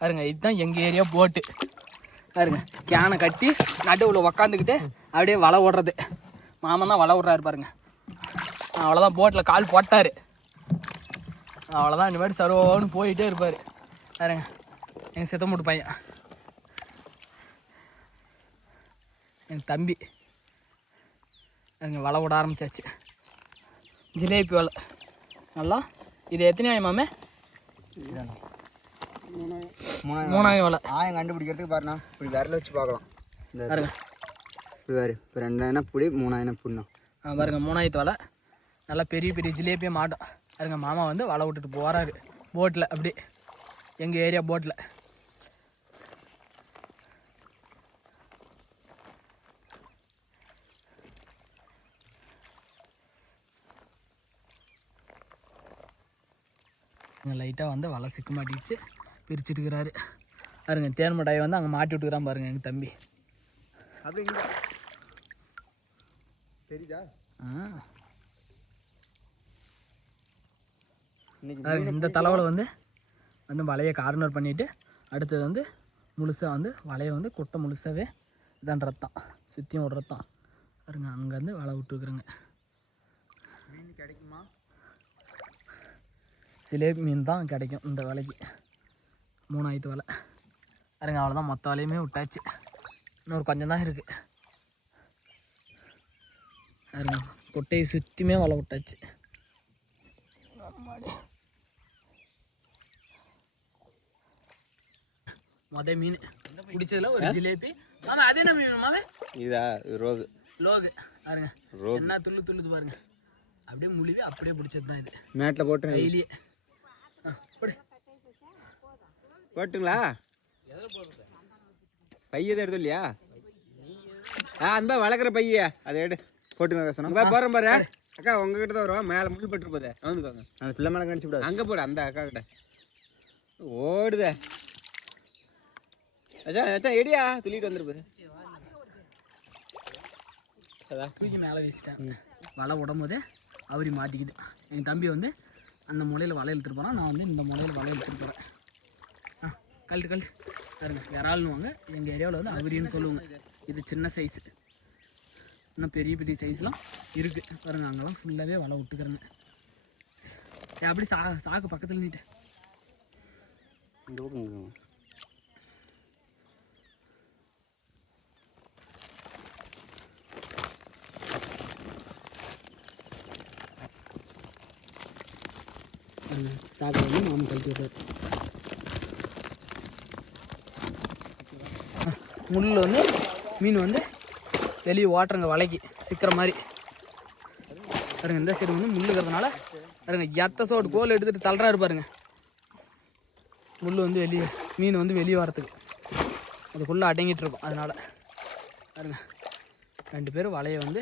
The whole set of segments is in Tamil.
பாருங்க இதுதான் எங்கள் ஏரியா போட்டு. பாருங்க கேனை கட்டி நடுவில் உக்காந்துக்கிட்டு அப்படியே வலை விடுறது மாமன் தான் வலை விட்றாரு பாருங்க. அவ்வளோதான் போட்டில் கால் போட்டார். அவ்வளோதான் இந்த மாதிரி சர்வோன்னு போயிட்டே இருப்பார். பாருங்க எங்கள் சித்தமுட்டு பையன். என் தம்பி. அதுங்க வலை விட ஆரம்பிச்சாச்சு. ஜிலேபி வலை. நல்லா? இது எத்தனை ஆயம் மாமே? மூணாயிரம் வலை. ஆயம் கண்டுபிடிக்கிறதுக்கு பாருண்ணா. இப்படி விரல வச்சு பார்க்கலாம். பாருங்க. இப்படி வேறு இப்போ ரெண்டாயிரம் புடி மூணாயிரம் புண்ணம் ஆ, பாருங்க மூணாயிரத்து வலை. நல்லா பெரிய பெரிய ஜிலேபியே மாட்டோம். பாருங்க மாமா வந்து வலை விட்டுட்டு போகிறாரு போட்டில் அப்படி எங்கள் ஏரியா போட்டில் லைட்டாக வந்து வலை சிக்க மாட்டிடுச்சு. பிரிச்சுட்டு இருக்கிறாரு பாருங்க தேன் மிட்டாயை வந்து அங்கே மாட்டி விட்டுக்கிறான் பாருங்க எங்கள் தம்பி. அது இங்கே. தெரியுதா? ஆ. இந்த தலைவில் வந்து வந்து வலையை கார்னர் பண்ணிவிட்டு அடுத்தது வந்து முழுசாக வந்து வலையை வந்து குட்டை முழுசாகவே இதான் ரத்தம். சுற்றியும் ஒரு ரத்தம். பாருங்க அங்கேருந்து வலை விட்டுருக்குறேங்க மீன் கிடைக்குமா? சிலேபி மீன் தான் கிடைக்கும் இந்த வலைக்கு. மூணாயிரத்து வலை. பாருங்க அவ்வளோதான் மொத்த வலையுமே விட்டாச்சு. இன்னொரு கொஞ்சம் தான் இருக்குது பாருங்க கொட்டையை சுற்றியுமே வலை விட்டாச்சு. மொத மீன். பிடிச்சதுல ஒரு ஜிலேபி. மாமா அது என்ன மீன் மாமே? இதா ரோகு. லோகு பாருங்க என்ன துள்ளு துள்ளுது பாருங்க. அப்படியே முழுவி அப்படியே பிடிச்சது தான் இது. மேட்டில் போட்டு கையிலேயே ஆ, போடு போட்டுங்களா? பைய எதுவும் எடுத்து இல்லையா ஆ அந்த வளர்க்குற பைய. அதை எடு. போட்டுங்க சொன்னா. போகிறேன் பாரு. அக்கா உங்ககிட்ட தான் வரும் மேலே முள் பட்டு போதே. வந்துக்கோங்க. அந்த பிள்ளை மேலே கணிச்சு விடாது. அங்கே போடு அந்த அக்கா கிட்ட ஓடுதே. அச்சா அச்சா எடியா. துள்ளிட்டு வந்துருப்பாரு அதான் தூக்கி மேலே வீசிட்டேன். வலை விடும் போதே அவரி மாட்டிக்குது. என் தம்பி வந்து அந்த முளையில் வலை இழுத்துட்டு போகிறான் நான் வந்து இந்த முளையில் வலை இழுத்துட்டு போகிறேன் கழட்டு கழட்டு பாருங்க விரால்னுவாங்க எங்கள் ஏரியாவில் வந்து அவரின்னு சொல்லுவாங்க. இது சின்ன சைஸு இன்னும் பெரிய பெரிய சைஸ்லாம் இருக்குது பாருங்க அங்கெல்லாம் ஃபுல்லாகவே வலை விட்டுக்கிறேங்க அப்படி சா சாக்கு பக்கத்தில் நீட்டு இந்த பக்கம் வந்து மாமா கழட்டி விடுறாரு முள் வந்து மீன் வந்து வெளியே ஓட்டுறங்க வலைக்கு. சிக்கிற மாதிரி. பாருங்க இந்த சைடு வந்து முள் இருக்கிறதுனால பாருங்க எத்த சோடு கோல் எடுத்துகிட்டு தள்ளுறாரு பாருங்க. முள் வந்து வெளியே மீன் வந்து வெளியே வரத்துக்கு. அதுக்குள்ளே அடங்கிட்டு இருக்கும் அதனால். பாருங்க ரெண்டு பேரும் வலையை வந்து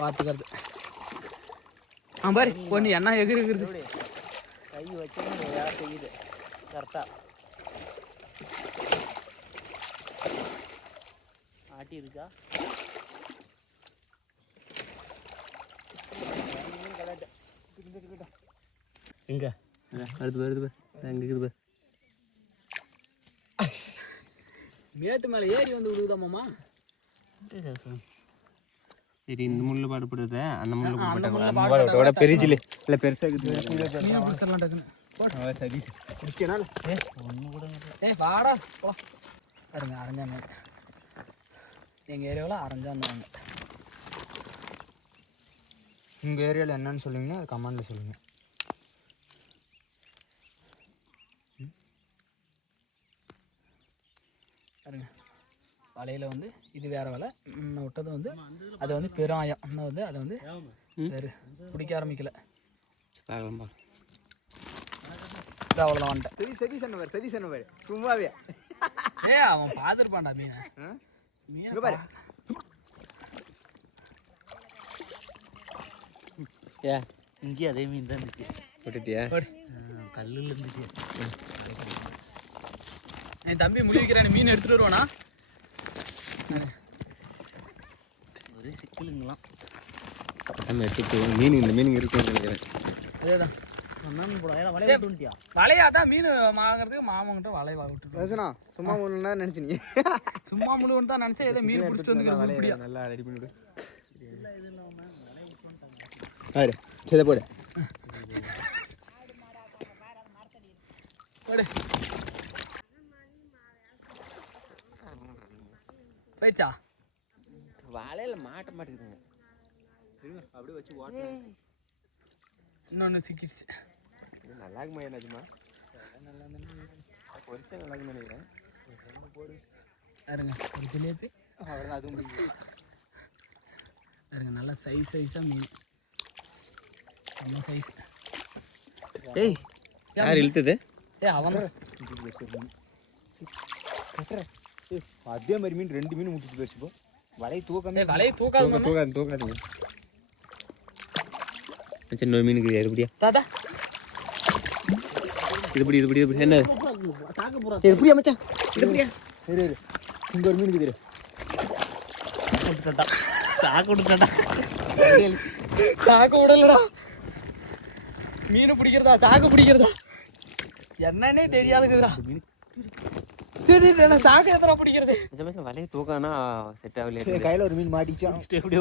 பார்த்துக்கிறது ஆ பாரு பொண்ணு என்ன எகிரி கை வச்சு கரெக்டாக ஆட்டி இருக்கா எங்க அடுத்து வருது இருக்குது மேட்டு மேலே ஏறி வந்து விழுகுதா மாமா? சரி. இந்த முள்ளு பாடுபடுது அந்த முள்ளு கூட பெரிய இல்லை பெருசாக இருக்குது. சரி ஒன்று கூட ஏய் வாடா போ. பாருங்க அரஞ்சான் எங்கள் ஏரியாவில் அரஞ்சான்னுவாங்க உங்கள் ஏரியாவில் என்னன்னு சொல்லுவீங்க? அது கமெண்டில் சொல்லுங்கள் பாருங்க. வலையில் வந்து இது வேற வலை. இன்னும் விட்டது வந்து அது வந்து பெருமாயம் இன்னும் வந்து அதை வந்து வேறு. பிடிக்க ஆரம்பிக்கல. இது அவ்வளோதான் வந்துட்டேன். சரி சரி சொன்னவர் சரி சொன்னவர் சும்மாவே. ஏ அவன் பார்த்துருப்பான்டா மீனை. பாரு. ஏ இங்கேயும் அதே மீன் தான் இருந்துச்சு போட்டுட்டியா போடு. கல்லுல இருந்துச்சு என் தம்பி முடி வைக்கிறேன் மீன் எடுத்துட்டு வருவானா ஒரே சிக்கலுங்களாம் மீன் இந்த மீன் இருக்குன்னு நினைக்கிறேன் அதேதான் வலையாதான் மீன் வாங்குறதுக்கு மாமங்கிட்ட வலை பேசுனா சும்மா நேரம் நினச்சி சும்மா முழுவன் தான் நினைச்சேன். ஏதோ மீன் பிடிச்சிட்டு இப்படியா நல்லா ரெடி பண்ணிவிடு. ஆறு சரி போடு. போடு. போயிடுச்சா? வலையில மாட்ட மாட்டேங்குதுங்க. அப்படியே வச்சு ஓட்ட இன்னொன்று சிக்கிடுச்சு. நல்லா இருக்குமா என்னாச்சுமா பொரிச்சா நல்லா இருக்குன்னு நினைக்கிறேன் பாருங்க ஒரு ஜிலேபி. அவ்வளோதான் அதுவும் பாருங்க நல்லா சைஸ் சைஸாக மீன். செம்ம சைஸ் ஏய் யார் இழுத்தது? ஏ அவன் அதே மாதிரி மீன் ரெண்டு மீன் முட்டிட்டு போயிடுச்சு போ. வலை தூக்கமே ஏ வலையை தூக்காது. தூக்காது தூக்காதுங்க சரி இன்னொரு மீனுக்கு எப்படியா இது இப்படி இது இப்படி இது இப்படி என்ன? இது இப்படியா மச்சான்? இது இப்படியா இரு இரு. இங்க ஒரு மீன் இருக்குது சாக்கு விட்டுட்டா சாக்கு விடலடா. மீன் பிடிக்கிறதா? சாக்கு பிடிக்கிறதா? என்னன்னே தெரியாதுக்குதுடா சரி சரி சாக்கு எத்தனை பிடிக்கிறது வலையை தூக்கானா செட் ஆகலையே கையில ஒரு மீன் மாட்டிச்சோம் எப்படி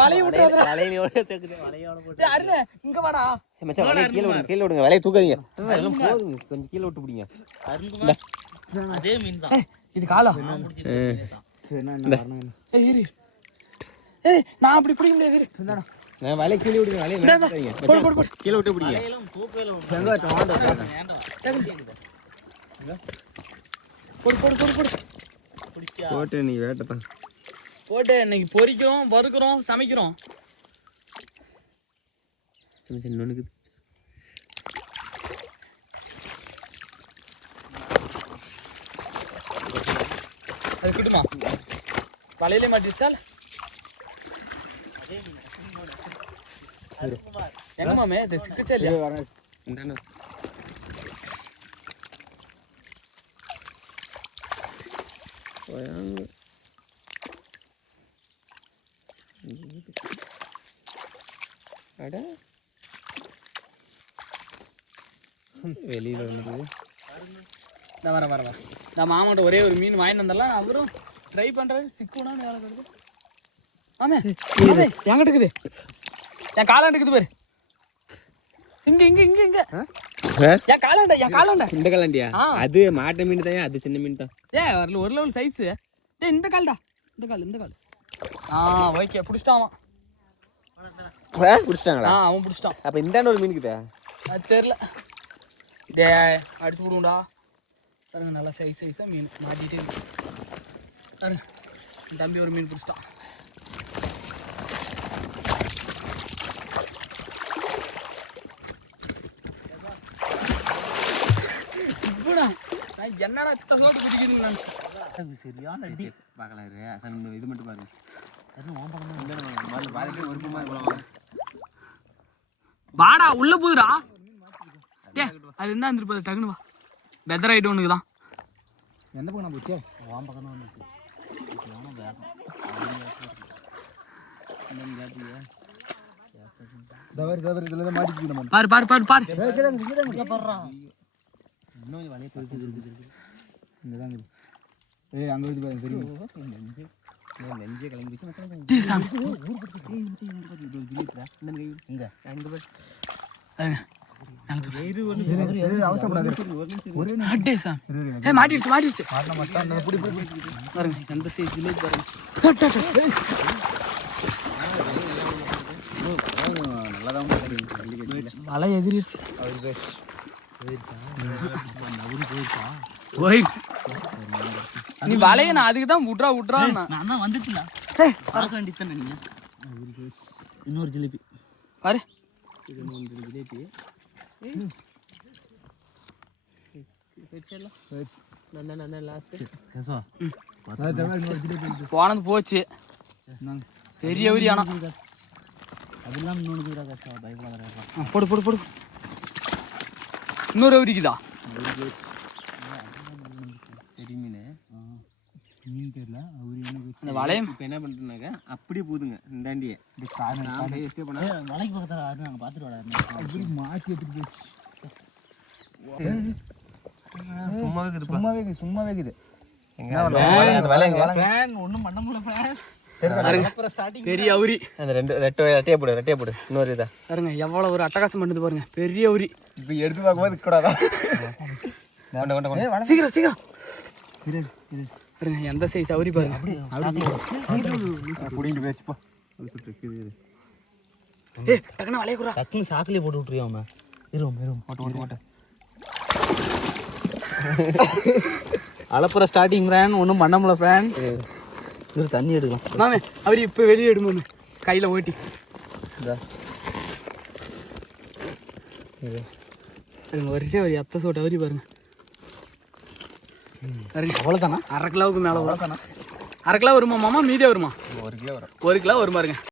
வலையை விட்டுறதுடா. வலையில ஓட தேக்குது வலையோட போட்டு அருண் இங்க வாடா. மச்சான் வலையை கீழே விடுங்க கீழே விடுங்க வலையை தூக்காதீங்க. எல்லாம் கொஞ்சம் கீழே விட்டு பிடிங்க. அருண்குமார் அதே மீன் தான். ஏய், இது காலா? ஏய். இரு. ஏய் நான் அப்படி பிடிக்க முடியாது இரு. இந்தாடா. நான் வலையை கீழே விடுங்க வலையை. போடு போடு போடு. கீழே விட்டு பிடிங்க. போடு போடு போடு போடு போட்டு நீ வேட்டை தான். போட்டு இன்னைக்கு பொரிக்கிறோம் வறுக்கிறோம் சமைக்கிறோம். சின்ன சின்ன நுணுக்குது அது கிட்டுமா? வலையிலே மாட்டிருச்சா? எங்க மாமே? இது சிக்கிச்சா இல்லையா? போயாங்க. அட வெளியில இருந்தது நான் வரேன் வரேன் வரேன் நான் மாமாட்ட ஒரே ஒரு மீன் வாங்கிட்டு வந்துடலாம் அவரும் ட்ரை பண்றாரு சிக்குனான்னு வேலை கிடைக்குது ஆமே ஆமே என்கிட்ட இருக்குது. என் காலாண்டு இருக்குது பாரு. இங்க இங்க இங்க இங்க. என் காலாண்ட என் காலாண்ட. இந்த கலாண்டியா. அது மாட்டு மீன் தான் அது சின்ன மீன் தான்? ஏ வரல ஒரு லெவல் சைஸ் ஏ இந்த கால்டா. இந்த கால் இந்த கால். ஆ ஓகே பிடிச்சிட்டான் பிடிச்சிட்டாங்களா? ஆ அவன் பிடிச்சிட்டான். அப்ப இந்த ஒரு மீன் இருக்குதா அது தெரில டே அடிச்சு விடுவோம்டா பாருங்க நல்லா சைஸ் சைஸாக மீன். மாட்டிகிட்டே இருக்கு. பாருங்க தம்பி ஒரு மீன் பிடிச்சிட்டான் இப்படா நான் என்னடா இத்தனை நோட்டு பிடிக்கிறீங்க நான் சரியான அடி. பார்க்கலாம் இரு இது மட்டும் பாருங்க இவ்வளோ வாடா உள்ள போதுடா. ஏ அது என்ன இருந்திருப்பது டக்குனு வா. பெதர் ஆயிட்டு உனக்கு தான். எந்த பக்கம் போச்சு? உன் பக்கம் தான் வந்துச்சு. நம்ம. பாரு பாரு பாரு பாரு. இன்னும் வலையை கொடுத்து இருக்குது இங்கே தான் இருக்குது ஏய் அங்கே வந்து பாருங்க தெரியும் நெஞ்சு நெஞ்சே ஏ மாட்டிடுச்சு மாட்டிடுச்சு பாருங்க எந்த சைஸ்ல பாருங்க. நல்லா தான் வலை எதிரிடுச்சு போயிடுச்சு நீ வலைய நான் அதுக்கு தான் விட்றா விட்றா நான் தான் வந்துச்சுல பார்க்க வேண்டியதானே நீங்க இன்னொரு ஜிலேபி. பாரு ஜிலேபி. கேசவா? போனது போச்சு. பெரிய உரி ஆனா. அதெல்லாம் போடு போடு போடு. இன்னொரு உரிக்குதா பெரிய மீன் மீன் பேர்ல அவரு அந்த வளையம். இப்போ என்ன பண்ணுறேன்னாக்கா அப்படியே போதுங்க இந்தாண்டியே நான் கை வச்சே பண்ணா மலைக்கு பக்கத்தில் ஆறு நாங்கள் பார்த்துட்டு வராது. மாற்றி எடுத்துட்டு போச்சு. சும்மாவே இருக்குது சும்மாவே இருக்குது, சும்மாவே இருக்குது. ஒன்றும் பண்ண முடியல பெரிய அவுரி அந்த ரெண்டு ரெட்டை ரெட்டையை போடு ரெட்டையை போடு. இன்னொரு இதா. பாருங்க எவ்வளவு ஒரு அட்டகாசம் பண்ணுது பாருங்க. பெரிய அவுரி இப்ப எடுத்து பார்க்கும்போது கூடாதா? சீக்கிரம் சீக்கிரம் பாருங்க எந்த சைஸ் அவுரி பாருங்க. புடிங்கிட்டு பேசு, போ. ஏய் டக்குனு வளைய குறா டக்குன்னு சாக்கிலே போட்டு விட்டுருவோம் அவன்? இரும் ஓட்டு ஓட்டு ஓட்டு அளப்புற ஸ்டார்டிங் ஃபேன் ஒன்றும் பண்ண முடியல ஃபேன் இது தண்ணி எடுக்கலாம். மாமே அவரு இப்ப வெளியே எடுமாமே கையில ஓட்டி. வரிசையா ஒரு எத்த சோட்டு அவரி பாருங்க. அவ்வளோதானா அரை கிலோவுக்கு மேல வரும். அரை கிலோ வருமா மாமா? மீதியா வருமா? ஒரு கிலோ வரும். ஒரு கிலோ வரும் பாருங்க.